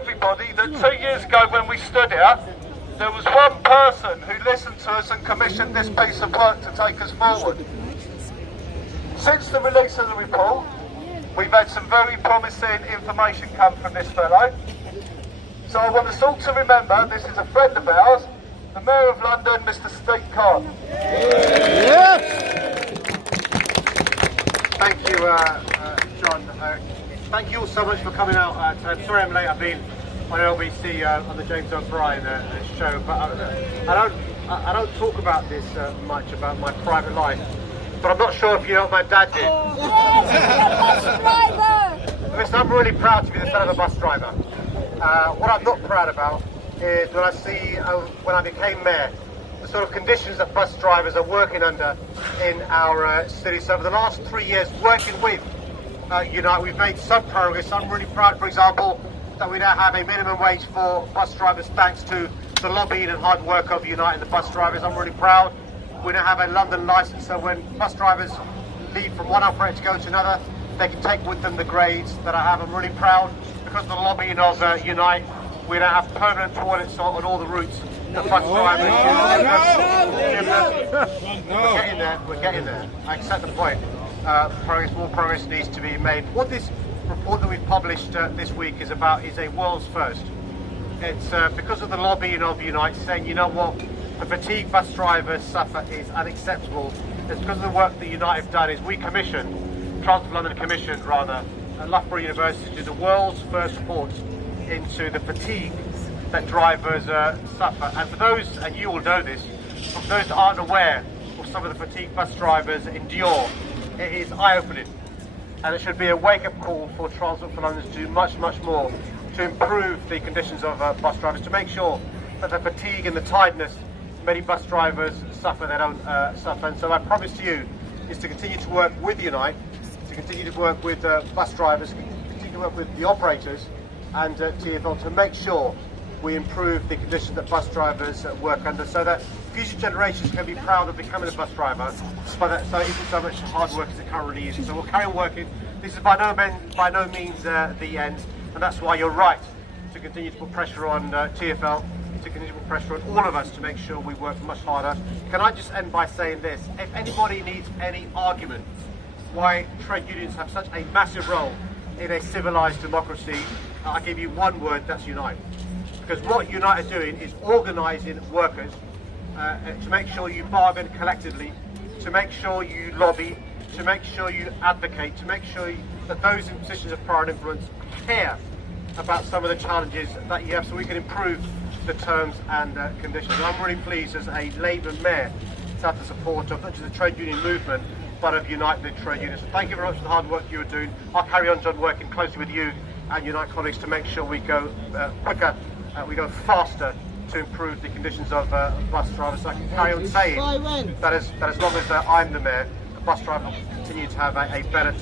everybody that 2 years ago when we stood here, there was one person who listened to us and commissioned this piece of work to take us forward. Since the release of the report, we've had some very promising information come from this fellow. So I want us all to remember, this is a friend of ours, the Mayor of London, Mr. Sadiq. Yes! Thank you, John. Thank you all so much for coming out. I'm sorry I'm late. I've been on LBC on the James O'Brien show, but I don't talk about this much, about my private life. But I'm not sure if you know what my dad did. Yes, you're a bus driver! Listen, I'm really proud to be the son of a bus driver. What I'm not proud about is when I see, when I became mayor, the sort of conditions that bus drivers are working under in our city. So over the last 3 years, working with Unite, we've made some progress. I'm really proud, for example, that we now have a minimum wage for bus drivers thanks to the lobbying and hard work of Unite and the bus drivers. I'm really proud. We now have a London licence, so when bus drivers leave from one operator to go to another, they can take with them the grades that I have. I'm really proud because of the lobbying of Unite. We now have permanent toilets on all the routes that bus drivers use. We're getting there. I accept the point. More progress needs to be made. What this report that we've published this week is about is a world's first. It's because of the lobbying of Unite saying, you know what, the fatigue bus drivers suffer is unacceptable. It's because of the work that Unite have done is we commissioned, Transport London commissioned rather, at Loughborough University to do the world's first report into the fatigue that drivers suffer. And for those, and you all know this, for those that aren't aware of some of the fatigue bus drivers endure, it is eye-opening. And it should be a wake-up call for Transport for London to do much, much more to improve the conditions of bus drivers, to make sure that the fatigue and the tiredness many bus drivers suffer, they don't suffer. And so my promise to you is to continue to work with Unite, to continue to work with bus drivers, continue to work with the operators and TfL to make sure we improve the conditions that bus drivers work under, so that future generations can be proud of becoming a bus driver, but so it isn't so much hard work as it currently is. So we'll carry on working. This is by no means the end, and that's why you're right to continue to put pressure on TfL, to continue to put pressure on all of us to make sure we work much harder. Can I just end by saying this? If anybody needs any argument why trade unions have such a massive role in a civilised democracy, I'll give you one word, that's Unite. Because what Unite are doing is organising workers to make sure you bargain collectively, to make sure you lobby, to make sure you advocate, to make sure that those in positions of power and influence care about some of the challenges that you have, so we can improve the terms and conditions. And I'm really pleased as a Labour mayor to have the support of not just the trade union movement, but of Unite the trade unions. So thank you very much for the hard work you are doing. I'll carry on, John, working closely with you and Unite colleagues to make sure we go quicker, we go faster to improve the conditions of bus drivers. So I can carry on saying that as long as I'm the mayor, the bus drivers will continue to have a better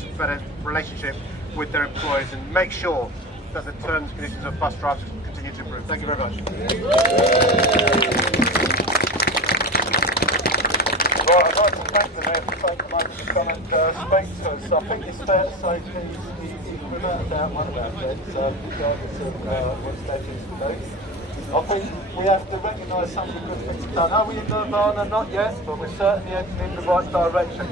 relationship with their employers and make sure that the terms and conditions of bus drivers continue to improve. Thank you very much. Right, I'd like to thank the Mayor for taking a moment to come and speak to us. I think it's fair to say he's without a doubt one of our friends, regardless of what's legends to do. I think we have to recognise some of the good things done. Are we in Nirvana? Not yet, but we're certainly heading in the right direction.